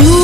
you